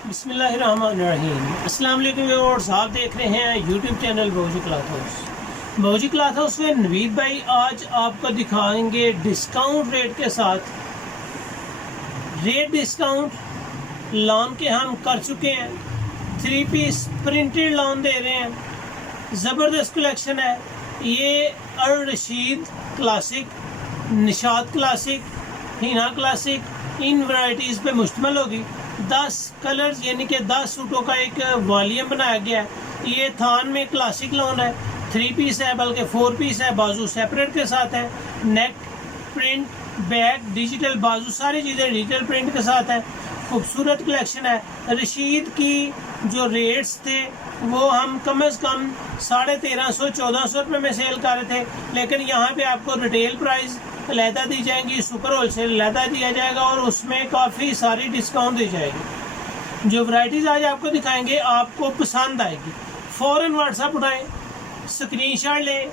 बिस्मिल्लाहिर्रहमानिर्रहीम। अस्सलाम वालेकुम व्यूअर्स, आप देख रहे हैं यूट्यूब चैनल भौजी क्लॉथ हाउस। भौजी क्लॉथ हाउस में नवीद भाई आज आपको दिखाएंगे डिस्काउंट रेट के साथ। रेट डिस्काउंट लॉन के हम कर चुके हैं। 3 पीस प्रिंटेड लॉन दे रहे हैं। ज़बरदस्त कलेक्शन है ये। Al Rashid classic, Nishat classic, Hina classic इन वैरायटीज़ पे मुश्तमिल होगी। 10 कलर्स यानी कि 10 सूटों का एक वॉल्यूम बनाया गया है। ये थान में क्लासिक लॉन है, 3 पीस है बल्कि 4 पीस है। बाजू सेपरेट के साथ है। नेक प्रिंट, बैक डिजिटल, बाजू सारी चीज़ें डिजिटल प्रिंट के साथ है। खूबसूरत कलेक्शन है। रशीद की जो रेट्स थे वो हम कम से कम 1350-1400 रुपये में सेल कर रहे थे, लेकिन यहाँ पे आपको रिटेल प्राइस अलहदा दी जाएंगी, सुपर होलसेल अलहदा दिया जाएगा और उसमें काफ़ी सारी डिस्काउंट दी जाएगी। जो वैरायटीज़ आज आपको दिखाएंगे आपको पसंद आएगी। फ़ौरन व्हाट्सएप उठाएं, स्क्रीनशॉट लें,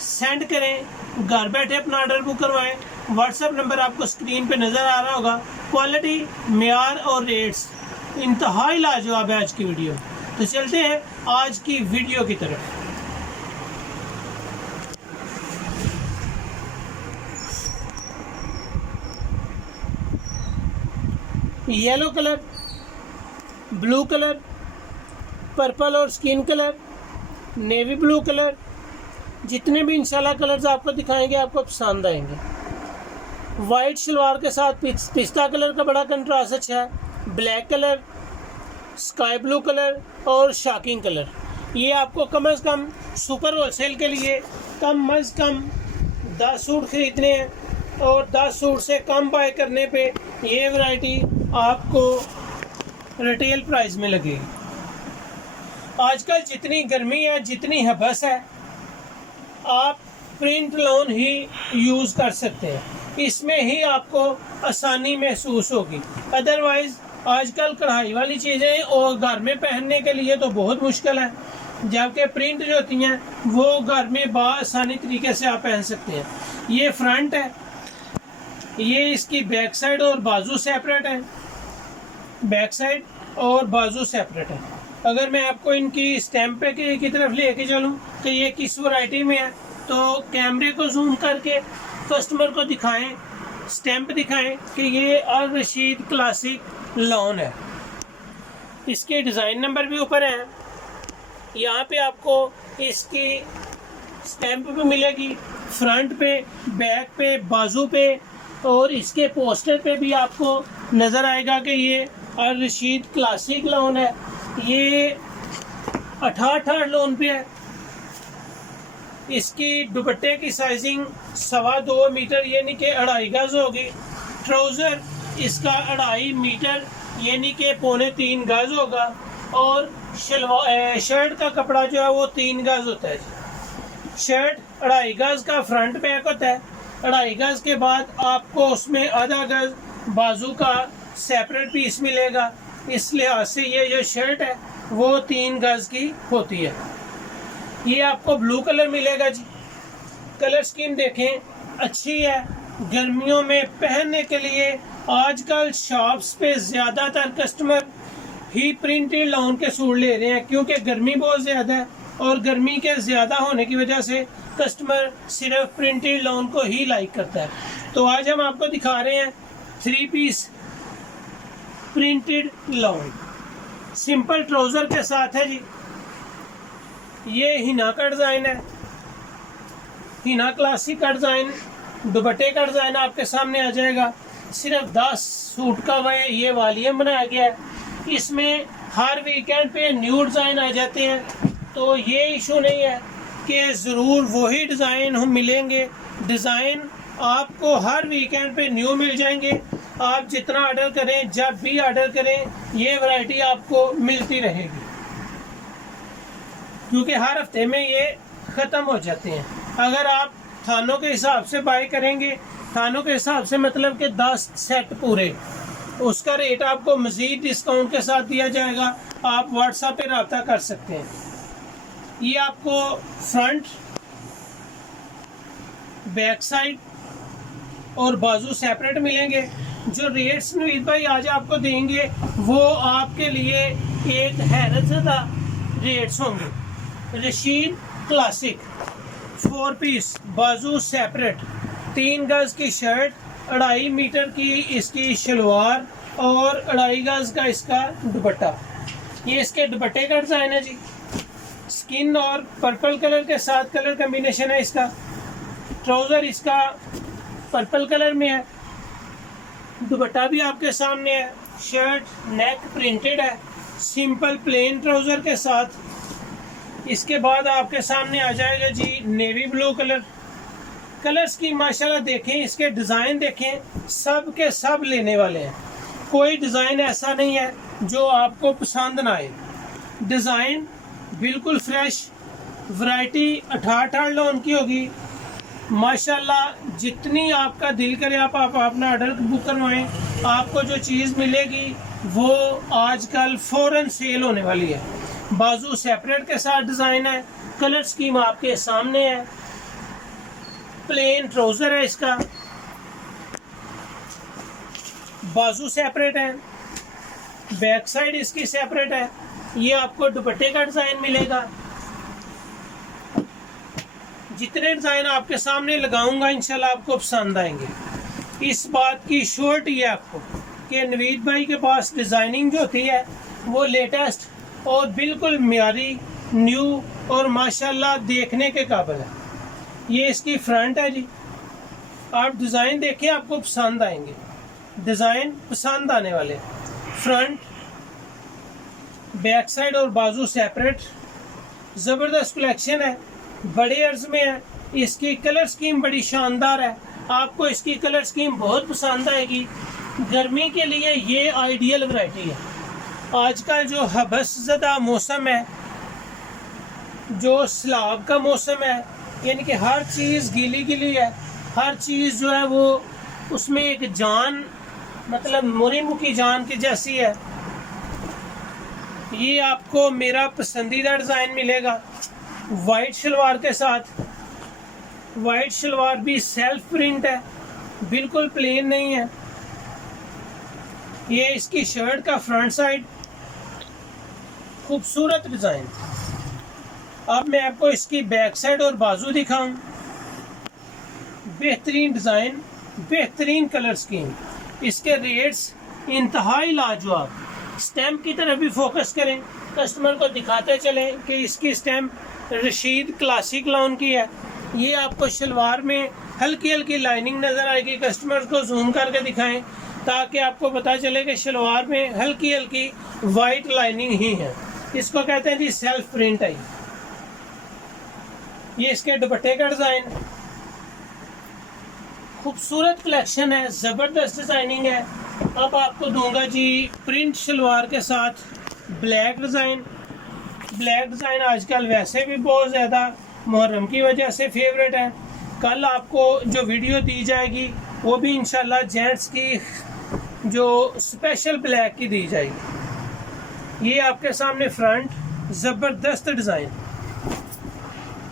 सेंड करें, घर बैठे अपना ऑर्डर बुक करवाएं। व्हाट्सएप नंबर आपको स्क्रीन पे नज़र आ रहा होगा। क्वालिटी, मेयार और रेट्स इंतहाई लाजवाब है आज की वीडियो। तो चलते हैं आज की वीडियो की तरफ। Yellow colour, blue colour, purple और skin colour, navy blue colour, जितने भी इंशाल्लाह कलर्स आपको दिखाएंगे आपको पसंद आएंगे। वाइट शलवार के साथ पिस्ता कलर का बड़ा कंट्रास्ट अच्छा है। Black colour, sky blue colour और शॉकिंग कलर। ये आपको कम से कम सुपर होलसेल के लिए कम से कम 10 सूट खरीदने हैं और 10 सूट से कम बाय करने पे ये वैरायटी आपको रिटेल प्राइस में लगेगी। आजकल जितनी गर्मी है, जितनी हबस है, आप प्रिंट लॉन ही यूज़ कर सकते हैं। इसमें ही आपको आसानी महसूस होगी। अदरवाइज़ आजकल कढ़ाई वाली चीज़ें और घर में पहनने के लिए तो बहुत मुश्किल है, जबकि प्रिंट जो होती हैं वो घर में बआसानी तरीके से आप पहन सकते हैं। ये फ्रंट है, ये इसकी बैक साइड और बाजू सेपरेट है। बैक साइड और बाजू सेपरेट है। अगर मैं आपको इनकी स्टैम्प पे की तरफ लेके चलूँ कि ये किस वैरायटी में है, तो कैमरे को जूम करके कस्टमर को दिखाएं, स्टैम्प दिखाएं कि ये अल रशीद क्लासिक लॉन है। इसके डिज़ाइन नंबर भी ऊपर हैं। यहाँ पे आपको इसकी स्टैम्प भी मिलेगी, फ्रंट पे, बैक पे, बाजू पे और इसके पोस्टर पे भी आपको नज़र आएगा कि ये अल रशीद क्लासिक लॉन है। ये 88 लॉन पे है। इसकी दुपट्टे की साइजिंग 2.25 मीटर यानी कि 2.5 गज होगी। ट्राउज़र इसका 2.5 मीटर यानी कि 3.25 गज होगा और शर्ट का कपड़ा जो है वो 3 गज होता है। शर्ट 2.5 गज का फ्रंट बैक होता है। 2.5 गज के बाद आपको उसमें आधा गज बाजू का सेपरेट पीस मिलेगा। इस लिहाज से ये जो शर्ट है वो 3 गज की होती है। ये आपको ब्लू कलर मिलेगा जी। कलर स्कीम देखें, अच्छी है। गर्मियों में पहनने के लिए आजकल शॉप्स पे ज़्यादातर कस्टमर ही प्रिंटेड लॉन के सूट ले रहे हैं, क्योंकि गर्मी बहुत ज़्यादा है और गर्मी के ज़्यादा होने की वजह से कस्टमर सिर्फ प्रिंटेड लॉन को ही लाइक करता है। तो आज हम आपको दिखा रहे हैं 3 piece printed lawn, simple trouser के साथ है जी। ये हिना का डिज़ाइन है, हिना क्लासिक का डिज़ाइन। दुपट्टे का डिज़ाइन आपके सामने आ जाएगा। सिर्फ 10 सूट का ये वॉल्यूम बनाया गया है। इसमें हर वीकेंड पे न्यू डिज़ाइन आ जाते हैं, तो ये इशू नहीं है कि ज़रूर वही डिज़ाइन हम मिलेंगे। डिज़ाइन आपको हर वीकेंड पे न्यू मिल जाएंगे। आप जितना ऑर्डर करें, जब भी ऑर्डर करें, ये वैरायटी आपको मिलती रहेगी, क्योंकि हर हफ्ते में ये ख़त्म हो जाते हैं। अगर आप थानों के हिसाब से बाय करेंगे, थानों के हिसाब से मतलब कि 10 सेट पूरे, उसका रेट आपको मज़ीद डिस्काउंट के साथ दिया जाएगा। आप व्हाट्सएप पे रब्ता कर सकते हैं। ये आपको फ्रंट, बैक साइड और बाजू सेपरेट मिलेंगे। जो रेट्स नवीद भाई आज आपको देंगे वो आपके लिए एक हैरत ज़दा रेट्स होंगे। रशीद क्लासिक 4 पीस बाजू सेपरेट, 3 गज की शर्ट, 2.5 मीटर की इसकी शलवार और 2.5 गज का इसका दुपट्टा। ये इसके दुपट्टे का डिज़ाइन है जी। स्किन और पर्पल कलर के साथ कलर कम्बिनेशन है इसका। ट्राउज़र इसका पर्पल कलर में है, दुपट्टा भी आपके सामने है। शर्ट नेक प्रिंटेड है, सिंपल प्लेन ट्राउज़र के साथ। इसके बाद आपके सामने आ जाएगा जी नेवी ब्लू कलर। कलर्स की माशाल्लाह देखें, इसके डिज़ाइन देखें, सब के सब लेने वाले हैं। कोई डिज़ाइन ऐसा नहीं है जो आपको पसंद ना आए। डिज़ाइन बिल्कुल फ्रेश, वैरायटी 88 लॉन की होगी माशाल्लाह। जितनी आपका दिल करे आप अपना ऑर्डर बुक करवाएं, आपको जो चीज़ मिलेगी वो आजकल फ़ौरन सेल होने वाली है। बाजू सेपरेट के साथ डिज़ाइन है, कलर स्कीम आपके सामने है। प्लेन ट्राउज़र है इसका, बाजू सेपरेट है, बैक साइड इसकी सेपरेट है। ये आपको दुपट्टे का डिज़ाइन मिलेगा। जितने डिज़ाइन आपके सामने लगाऊंगा इंशाल्लाह आपको पसंद आएंगे। इस बात की श्योरिटी है आपको कि नवीद भाई के पास डिज़ाइनिंग जो होती है वो लेटेस्ट और बिल्कुल मियारी, न्यू और माशाल्लाह देखने के काबिल है। ये इसकी फ्रंट है जी। आप डिज़ाइन देखें, आपको पसंद आएंगे, डिज़ाइन पसंद आने वाले। फ्रंट, बैक साइड और बाजू सेपरेट, ज़बरदस्त कलेक्शन है, बड़े अर्ज में है। इसकी कलर स्कीम बड़ी शानदार है, आपको इसकी कलर स्कीम बहुत पसंद आएगी। गर्मी के लिए ये आइडियल वैरायटी है। आजकल जो हबस ज़दा मौसम है, जो सैलाब का मौसम है, यानी कि हर चीज़ गीली गीली है, हर चीज़ जो है वो उसमें एक जान, मतलब मुरी मुकी जान की जैसी है। ये आपको मेरा पसंदीदा डिज़ाइन मिलेगा वाइट शलवार के साथ। वाइट शलवार भी सेल्फ प्रिंट है, बिल्कुल प्लेन नहीं है। ये इसकी शर्ट का फ्रंट साइड, खूबसूरत डिज़ाइन। अब मैं आपको इसकी बैक साइड और बाजू दिखाऊं। बेहतरीन डिज़ाइन, बेहतरीन कलर स्कीम, इसके रेट्स इंतहाई लाजवाब। स्टैम्प की तरफ भी फोकस करें, कस्टमर को दिखाते चलें कि इसकी स्टैम्प रशीद क्लासिक लॉन की है। ये आपको शलवार में हल्की हल्की लाइनिंग नज़र आएगी। कस्टमर को जूम करके दिखाएं ताकि आपको पता चले कि शलवार में हल्की हल्की वाइट लाइनिंग ही है। इसको कहते हैं जी सेल्फ प्रिंट है। ये इसके दुपट्टे का डिज़ाइन, खूबसूरत कलेक्शन है, ज़बरदस्त डिज़ाइनिंग है। अब आपको दूंगा जी प्रिंट शलवार के साथ ब्लैक डिज़ाइन। ब्लैक डिज़ाइन आजकल वैसे भी बहुत ज़्यादा मुहर्रम की वजह से फेवरेट है। कल आपको जो वीडियो दी जाएगी वो भी इंशाल्लाह जेंट्स की जो स्पेशल ब्लैक की दी जाएगी। ये आपके सामने फ्रंट, ज़बरदस्त डिज़ाइन।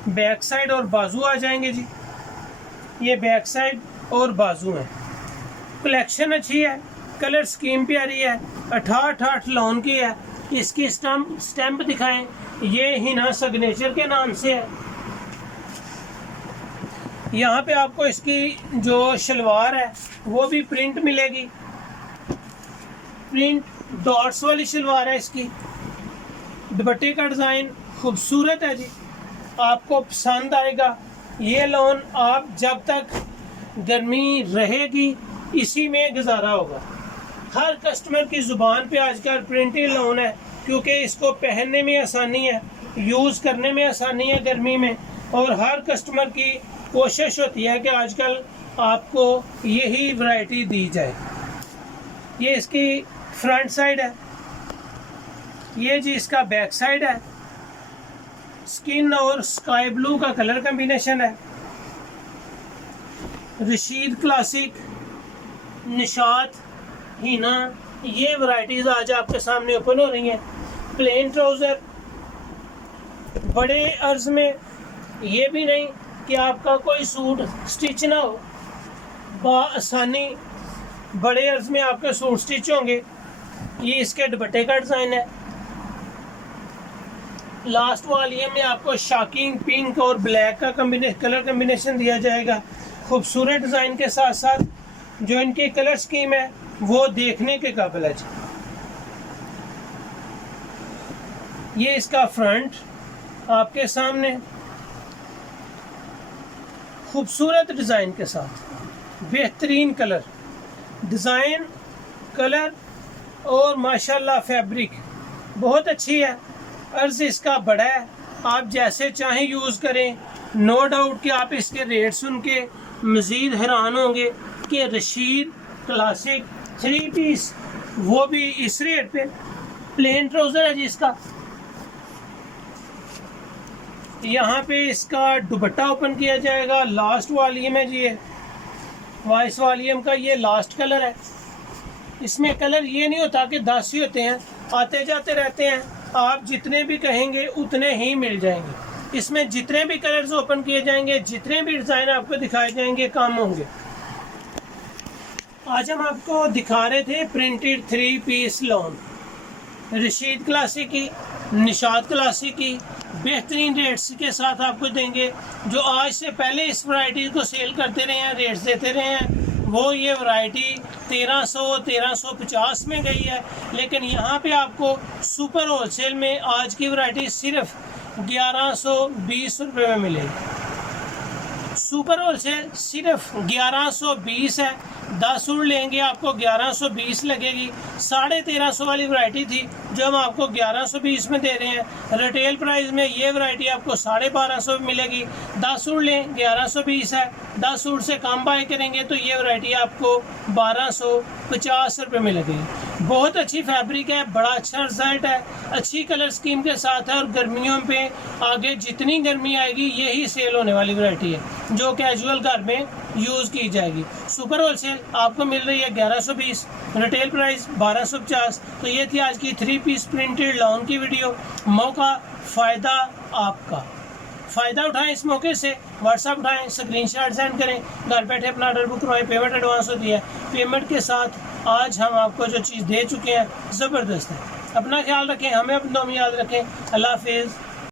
बैक साइड और बाजू आ जाएंगे जी। ये बैक साइड और बाजू हैं। कलेक्शन अच्छी है, कलर स्कीम प्यारी है, 88 लॉन की है। इसकी स्टैम्प दिखाएं, ये हिना सिग्नेचर के नाम से है। यहाँ पे आपको इसकी जो शलवार है वो भी प्रिंट मिलेगी। प्रिंट डॉट्स वाली शलवार है इसकी। दुपट्टे का डिज़ाइन खूबसूरत है जी, आपको पसंद आएगा। ये लॉन आप जब तक गर्मी रहेगी इसी में गुजारा होगा। हर कस्टमर की ज़ुबान पे आजकल प्रिंटेड लॉन है, क्योंकि इसको पहनने में आसानी है, यूज़ करने में आसानी है गर्मी में। और हर कस्टमर की कोशिश होती है कि आजकल आपको यही वैरायटी दी जाए। ये इसकी फ्रंट साइड है, ये जी इसका बैक साइड है। स्किन और स्काई ब्लू का कलर कम्बिनेशन है। रशीद क्लासिक, निशात, हीना, ये वैरायटीज़ आज आपके सामने ओपन हो रही हैं। प्लेन ट्राउज़र, बड़े अर्ज में, ये भी नहीं कि आपका कोई सूट स्टिच ना हो, बआसानी बड़े अर्ज में आपके सूट स्टिच होंगे। ये इसके दुपट्टे का डिज़ाइन है। लास्ट वॉल्यूम में आपको शॉकिंग पिंक और ब्लैक का कलर कम्बिनेशन दिया जाएगा। खूबसूरत डिज़ाइन के साथ साथ जो इनकी कलर स्कीम है वो देखने के काबिल है। ये इसका फ्रंट आपके सामने खूबसूरत डिज़ाइन के साथ, बेहतरीन कलर डिज़ाइन, कलर और माशाल्लाह फैब्रिक बहुत अच्छी है। अर्ज इसका बड़ा है, आप जैसे चाहें यूज़ करें। नो डाउट कि आप इसके रेट सुन के मज़ीद हैरान होंगे कि रशीद क्लासिक 3 पीस, वो भी इस रेट पे। प्लेन ट्राउज़र है जी इसका। यहाँ पे इसका दुपट्टा ओपन किया जाएगा। लास्ट वॉल्यूम है जी, ये वाइस वॉल्यूम का ये लास्ट कलर है। इसमें कलर ये नहीं होता कि 10 ही होते हैं, आते जाते रहते हैं। आप जितने भी कहेंगे उतने ही मिल जाएंगे। इसमें जितने भी कलर्स ओपन किए जाएंगे, जितने भी डिज़ाइन आपको दिखाए जाएंगे, काम होंगे। आज हम आपको दिखा रहे थे printed 3 piece lawn, Rashid classic की, निशात क्लासिक की, बेहतरीन रेट्स के साथ आपको देंगे। जो आज से पहले इस वैरायटी को सेल करते रहे हैं, रेट्स देते रहे हैं, वो ये वैरायटी 1350 में गई है। लेकिन यहाँ पे आपको सुपर होलसेल में आज की वैरायटी सिर्फ 1120 रुपये में मिलेगी। सुपर होलसेल सिर्फ 1120 है। 10 सूट लेंगे आपको 1120 लगेगी। 1350 वाली वैरायटी थी जो हम आपको 1120 में दे रहे हैं। रिटेल प्राइस में ये वैरायटी आपको 1250 में मिलेगी। 10 सूट लें 1120 है। 10 सूट से कम बाय करेंगे तो ये वैरायटी आपको 1250 रुपये में लगेगी। बहुत अच्छी फैब्रिक है, बड़ा अच्छा रिजल्ट है, अच्छी कलर स्कीम के साथ है। और गर्मियों पे आगे जितनी गर्मी आएगी यही सेल होने वाली वैरायटी है जो कैजुअल घर में यूज़ की जाएगी। सुपर होलसेल आपको मिल रही है 1120, रिटेल प्राइस 1250। तो ये थी आज की 3 पीस प्रिंटेड लॉन की वीडियो। मौका, फ़ायदा आपका। फ़ायदा उठाएं इस मौके से, व्हाट्सएप उठाएं, स्क्रीनशॉट सेंड करें, घर बैठे अपना ऑर्डर बुक करवाएं। पेमेंट एडवांस होती है। पेमेंट के साथ आज हम आपको जो चीज़ दे चुके हैं ज़बरदस्त है। अपना ख्याल रखें, हमें अपना याद रखें। अल्लाह हाफिज़।